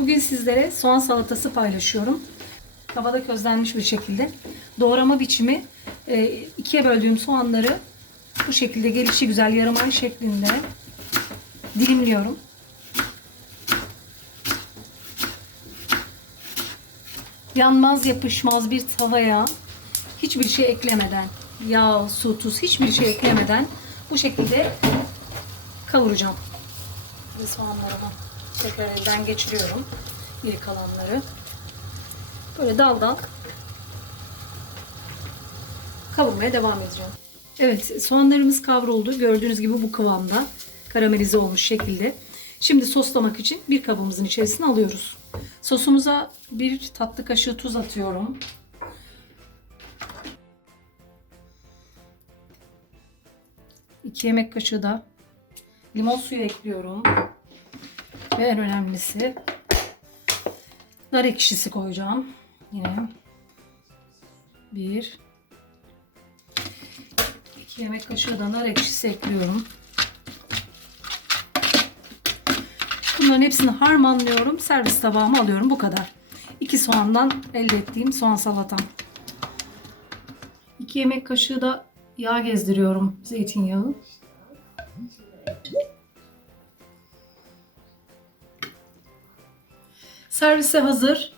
Bugün sizlere soğan salatası paylaşıyorum. Tavada közlenmiş bir şekilde. Doğrama biçimi e, ikiye böldüğüm soğanları bu şekilde gelişi güzel yarım ay şeklinde dilimliyorum. Yanmaz yapışmaz bir tavaya hiçbir şey eklemeden yağ, su, tuz hiçbir şey eklemeden bu şekilde kavuracağım. Ve soğanlarımı tekrar elden geçiriyorum. Geri kalanları. Böyle dal dal kavurmaya devam edeceğim. Evet soğanlarımız kavruldu. Gördüğünüz gibi bu kıvamda karamelize olmuş şekilde. Şimdi soslamak için bir kabımızın içerisine alıyoruz. Sosumuza bir tatlı kaşığı tuz atıyorum. İki yemek kaşığı da limon suyu ekliyorum. Ve en önemlisi nar ekşisi koyacağım. Yine bir iki yemek kaşığı da nar ekşisi ekliyorum. Bunların hepsini harmanlıyorum. Servis tabağıma alıyorum. Bu kadar. İki soğandan elde ettiğim soğan salatam. İki yemek kaşığı da yağ gezdiriyorum. Zeytinyağı. Servise hazır.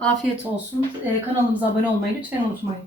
Afiyet olsun. Ee, kanalımıza abone olmayı lütfen unutmayın.